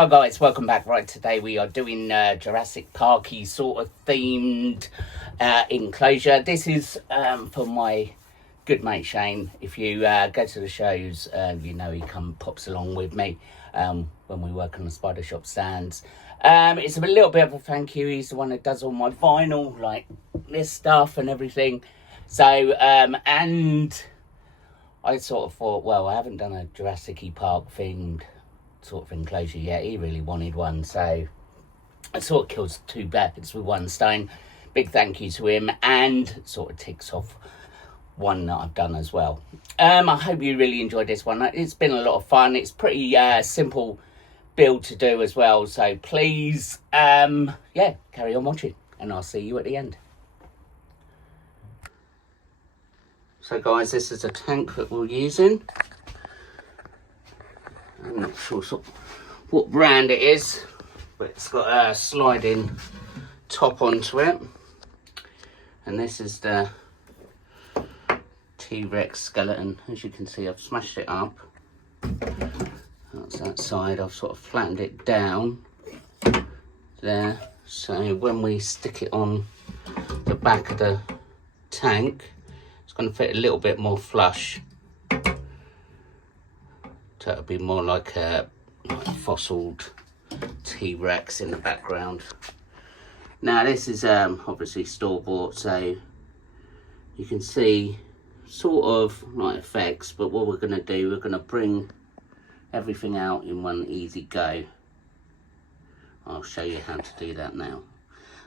Hi guys, welcome back. Right, today we are doing Jurassic Parky sort of themed enclosure. This is for my good mate Shane. If you go to the shows, you know he pops along with me when we work on the spider shop stands. It's a little bit of a thank you. He's the one that does all my vinyl, like this stuff and everything. So, and I sort of thought, well, I haven't done a Jurassic Park themed sort of enclosure yet. He really wanted one, so I sort of kills two birds with one stone. Big thank you to him, and sort of ticks off one that I've done as well. I hope you really enjoyed this one. It's been a lot of fun. It's pretty simple build to do as well, so please yeah, carry on watching and I'll see you at the end. So guys, this is a tank that we're using. I'm not sure what brand it is, but it's got a sliding top onto it. And this is the T-Rex skeleton. As you can see, I've smashed it up. That's that side. I've sort of flattened it down there. So when we stick it on the back of the tank, it's going to fit a little bit more flush. So it'll be more like a fossiled T-Rex in the background. Now this is obviously store-bought, so you can see sort of like effects, but what we're going to do, we're going to bring everything out in one easy go. I'll show you how to do that now.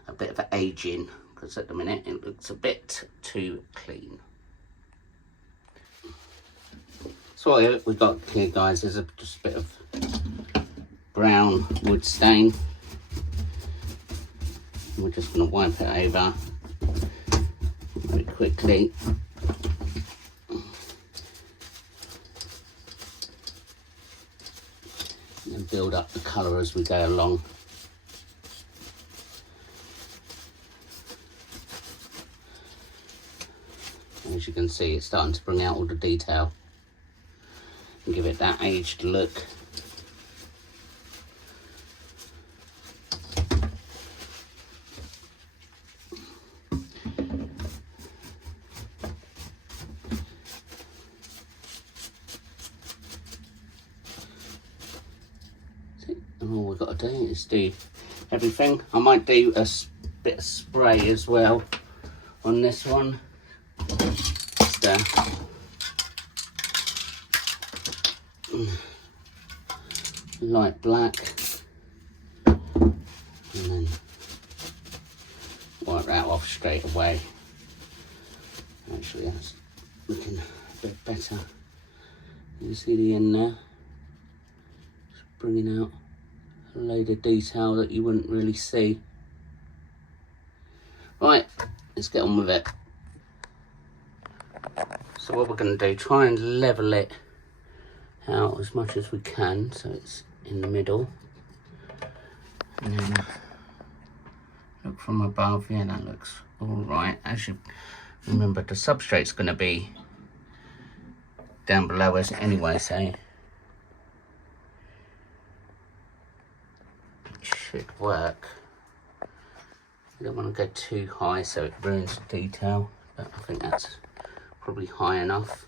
A bit of aging, because at the minute it looks a bit too clean. So what we've got here, guys, is just a bit of brown wood stain. We're just going to wipe it over very quickly. And build up the colour as we go along. As you can see, it's starting to bring out all the detail and give it that aged look. And all we've got to do is do everything. I might do a bit of spray as well on this one. Just, light black, and then wipe that off straight away. Actually, that's looking a bit better. You see the end there? Just bringing out a load of detail that you wouldn't really see. Right, let's get on with it. So what we're going to do, try and level it out as much as we can so it's in the middle, and then look from above. Yeah, that looks all right. As you remember, the substrate's going to be down below us anyway, so it should work. You don't want to go too high so it ruins the detail, but I think that's probably high enough.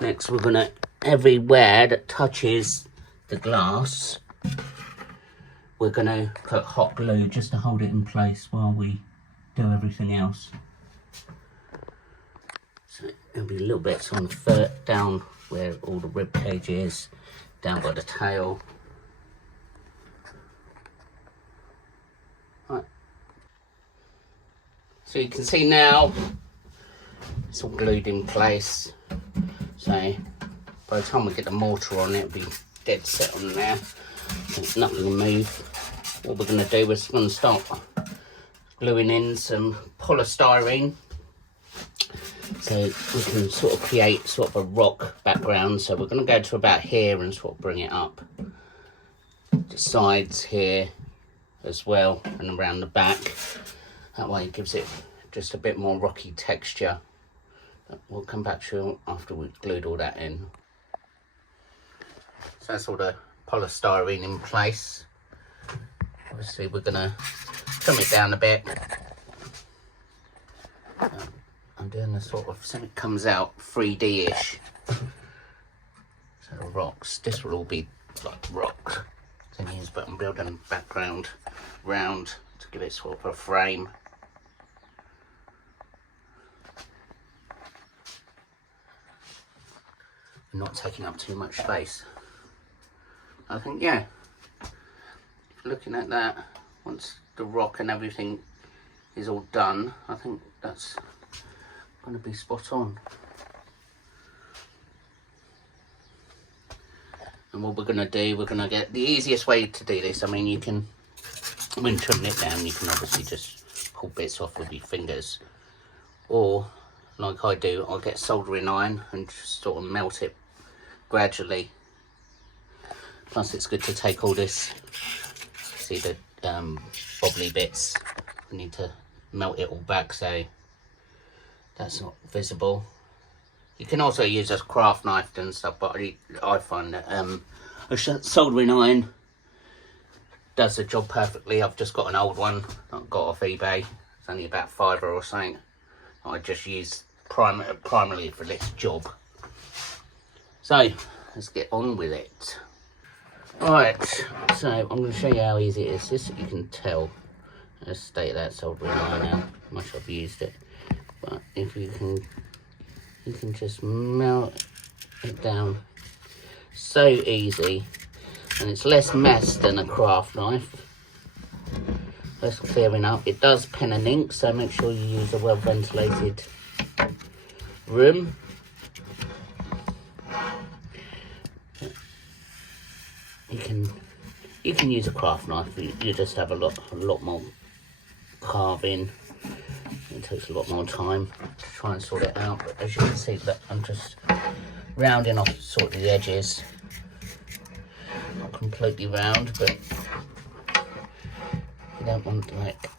Next, we're going to, everywhere that touches the glass, we're going to put hot glue just to hold it in place while we do everything else. So there'll be little bits on the down where all the rib cage is, down by the tail. Right. So you can see now it's all glued in place. So by the time we get the mortar on, it'll be dead set on there. There's nothing to move. What we're going to do is we're going to start gluing in some polystyrene, so we can sort of create sort of a rock background. So we're going to go to about here and sort of bring it up the sides here as well, and around the back. That way it gives it just a bit more rocky texture. But we'll come back to you after we've glued all that in. So that's all the polystyrene in place. Obviously we're going to trim it down a bit. I'm doing a sort of, so it comes out 3D-ish. So the rocks, this will all be like rock thingies, but I'm building a background round to give it sort of a frame. Not taking up too much space. I think, yeah, looking at that, once the rock and everything is all done, I think that's going to be spot on. And what we're going to do, we're going to get the easiest way to do this. I mean, you can, when trimming it down, you can obviously just pull bits off with your fingers, or like I do, I'll get soldering iron and just sort of melt it gradually. Plus it's good to take all this, see the bobbly bits, we need to melt it all back so that's not visible. You can also use a craft knife and stuff, but I find that a soldering iron does the job perfectly. I've just got an old one that I got off eBay, it's only about £5 or something. I just use primarily for this job. So let's get on with it. Right, so I'm going to show you how easy it is. This you can tell. Let's state that soldering iron now, how much I've used it. But if you can just melt it down. So easy, and it's less mess than a craft knife. Less clearing up. It does pen and ink, so make sure you use a well ventilated room. You can use a craft knife. You just have a lot more carving. It takes a lot more time to try and sort it out. But as you can see, that I'm just rounding off sort of the edges. Not completely round, but you don't want like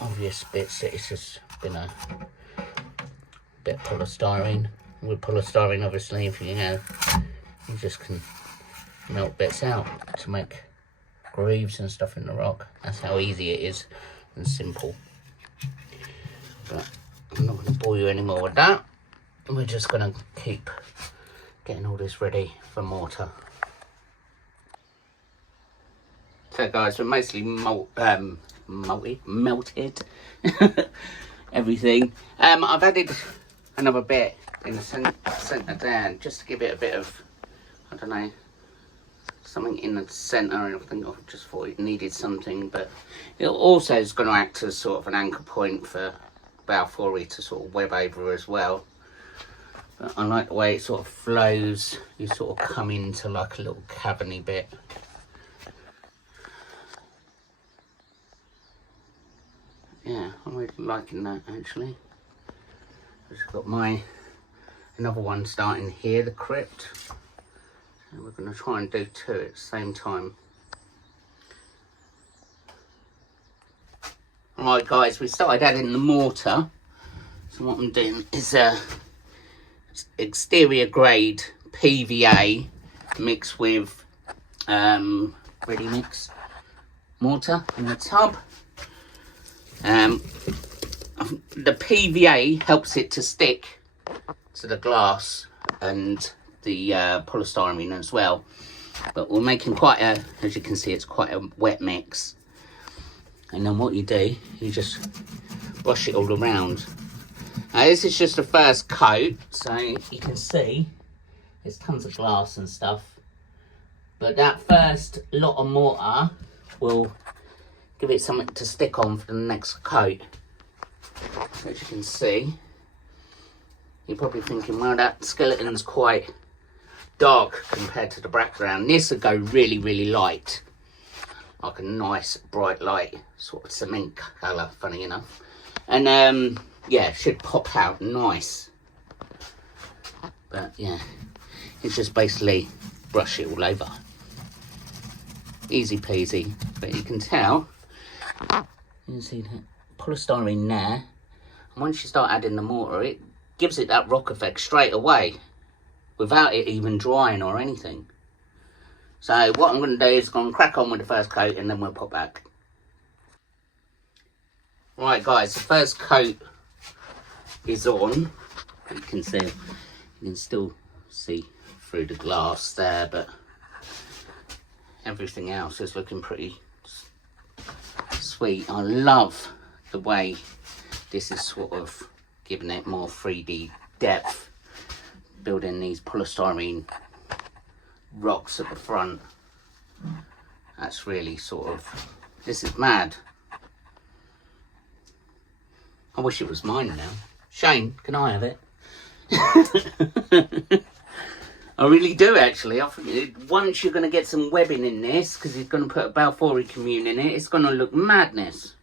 obvious bits that it's just been a bit of polystyrene. With polystyrene, obviously, if you know, you just can melt bits out to make grooves and stuff in the rock. That's how easy it is and simple. But I'm not going to bore you anymore with that. We're just going to keep getting all this ready for mortar. So guys, we're mostly melted everything. I've added another bit in the centre down just to give it a bit of, I don't know, something in the centre. I think I just thought it needed something, but it also is going to act as sort of an anchor point for Balfour to sort of web over as well. But I like the way it sort of flows. You sort of come into like a little caverny bit. Yeah, I'm really liking that actually. I've just got another one starting here, the crypt. So we're going to try and do two at the same time. Alright guys, we started adding the mortar. So what I'm doing is exterior grade PVA mixed with ready mix mortar in the tub. The PVA helps it to stick to the glass and the polystyrene as well, but we're making quite a, as you can see, it's quite a wet mix. And then what you do, you just brush it all around. Now this is just the first coat, so you can see there's tons of glass and stuff, but that first lot of mortar will give it something to stick on for the next coat. So as you can see, you're probably thinking, well, that skeleton's quite dark compared to the background. This will go really, really light, like a nice bright light, sort of cement colour, funny enough. And yeah, it should pop out nice. But yeah, it's just basically brush it all over. Easy peasy, but you can tell, you can see that polystyrene there, and once you start adding the mortar, it gives it that rock effect straight away without it even drying or anything. So what I'm going to do is I'm going to crack on with the first coat and then we'll pop back. Right guys, the first coat is on. You can see, you can still see through the glass there, but everything else is looking pretty sweet. I love the way this is sort of giving it more 3D depth, building these polystyrene rocks at the front. That's really sort of, this is mad. I wish it was mine now. Shane, can I have it? I really do actually. I think once you're going to get some webbing in this, because he's going to put a Balfouri commune in it, it's going to look madness.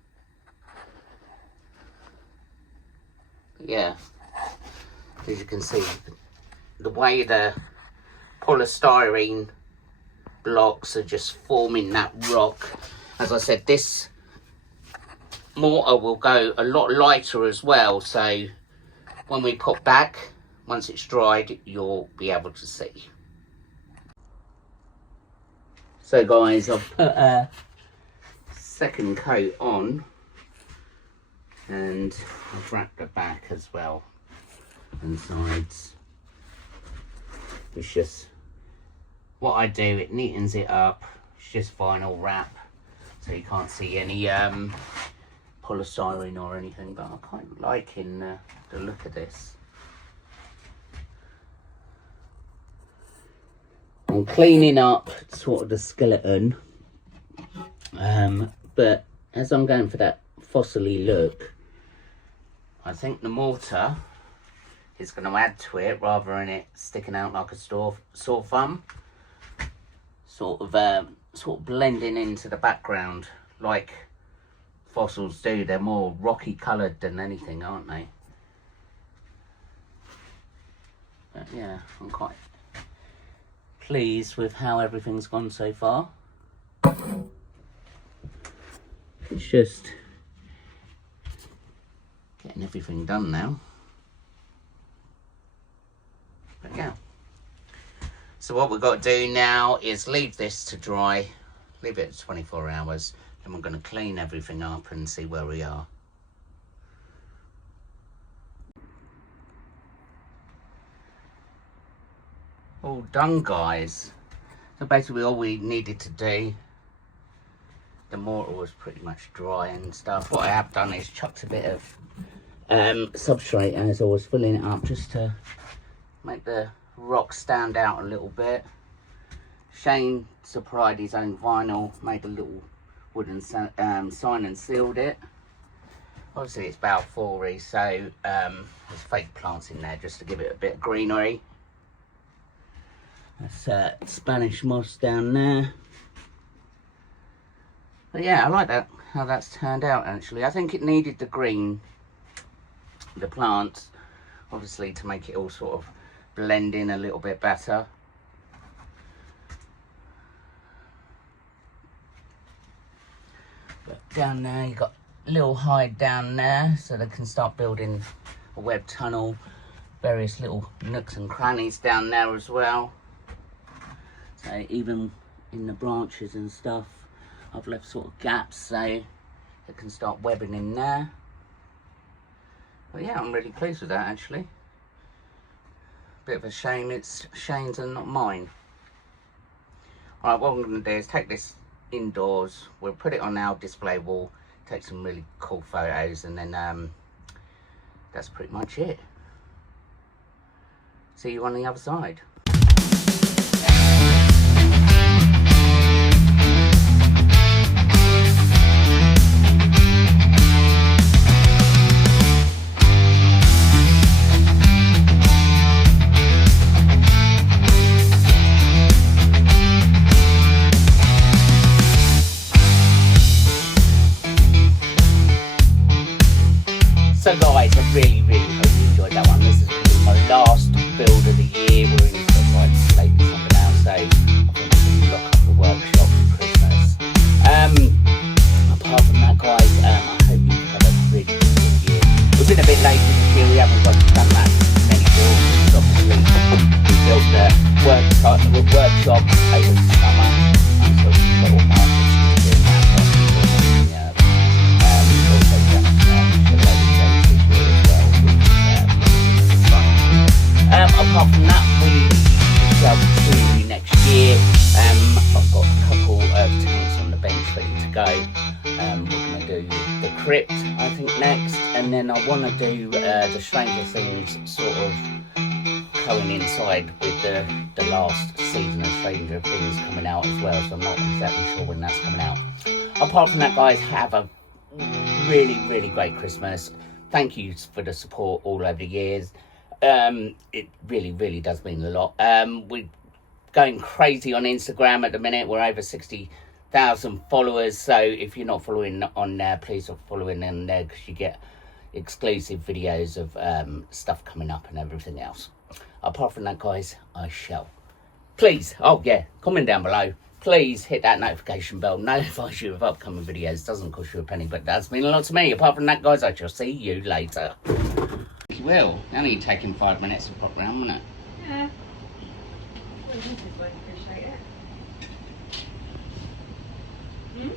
But yeah, as you can see, the way the polystyrene blocks are just forming that rock. As I said, this mortar will go a lot lighter as well, so when we put back, once it's dried, you'll be able to see. So guys, I've put a second coat on and I've wrapped the back as well and sides. It's just what I do, it neatens it up. It's just vinyl wrap, so you can't see any polystyrene or anything, but I'm kind of liking the look of this. I'm cleaning up sort of the skeleton, but as I'm going for that fossily look, I think the mortar is going to add to it rather than it sticking out like a sore thumb. Sort of blending into the background like fossils do. They're more rocky coloured than anything, aren't they? But yeah, I'm quite pleased with how everything's gone so far. It's just getting everything done now. But yeah. So what we've got to do now is leave this to dry, leave it 24 hours, and we're going to clean everything up and see where we are. All done, guys. So basically all we needed to do, the mortar was pretty much dry and stuff. What I have done is chucked a bit of substrate as I was filling it up, just to make the rock stand out a little bit. Shane supplied his own vinyl, made a little wooden sign and sealed it. Obviously it's Balfouri, so there's fake plants in there just to give it a bit of greenery. That's Spanish moss down there. But yeah, I like that, how that's turned out actually. I think it needed the green, the plants, obviously, to make it all sort of blend in a little bit better. But down there you got a little hide down there, so they can start building a web tunnel. Various little nooks and crannies down there as well. So even in the branches and stuff, I've left sort of gaps so they can start webbing in there. But yeah, I'm really pleased with that actually. Bit of a shame it's Shane's and not mine. Alright, what I'm going to do is take this indoors, we'll put it on our display wall, take some really cool photos, and then that's pretty much it. See you on the other side. So guys, I really hope you enjoyed that one. This is my last build of the year. We're in sort of like late December now, so I think we can lock up the workshop for Christmas. Apart from that guys, I hope you have a really good year. We've been a bit late this year, we haven't got done that many builds, obviously. built the workshop over the summer. I'm sort of little markets doing that. Also done a load of shows this year as well, which is fun. Apart from that, we shall see next year. I've got a couple of tanks on the bench ready to go. We're going to do the crypt, I think, next, and then I want to do the Stranger Things sort of coincide with the last season of Stranger Things coming out as well, so I'm not exactly sure when that's coming out. Apart from that, guys, have a really great Christmas. Thank you for the support all over the years. It really does mean a lot. We're going crazy on Instagram at the minute. We're over 60,000 followers, so if you're not following on there, please start following on there, because you get exclusive videos of stuff coming up and everything else. Apart from that, guys, I shall please, comment down below. Please hit that notification bell, notifies you of upcoming videos. Doesn't cost you a penny, but does mean a lot to me. Apart from that, guys, I shall see you later. You will. Only taking 5 minutes to pop round, wouldn't it? Yeah. Well, this is why I appreciate it. Hmm?